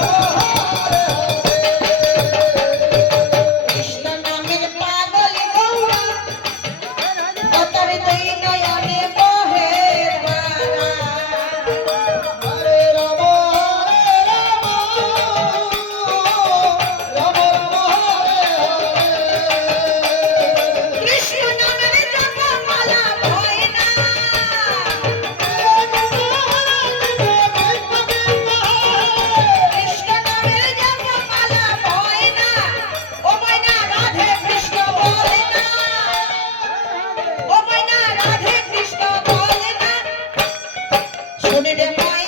Bravo! đêm mai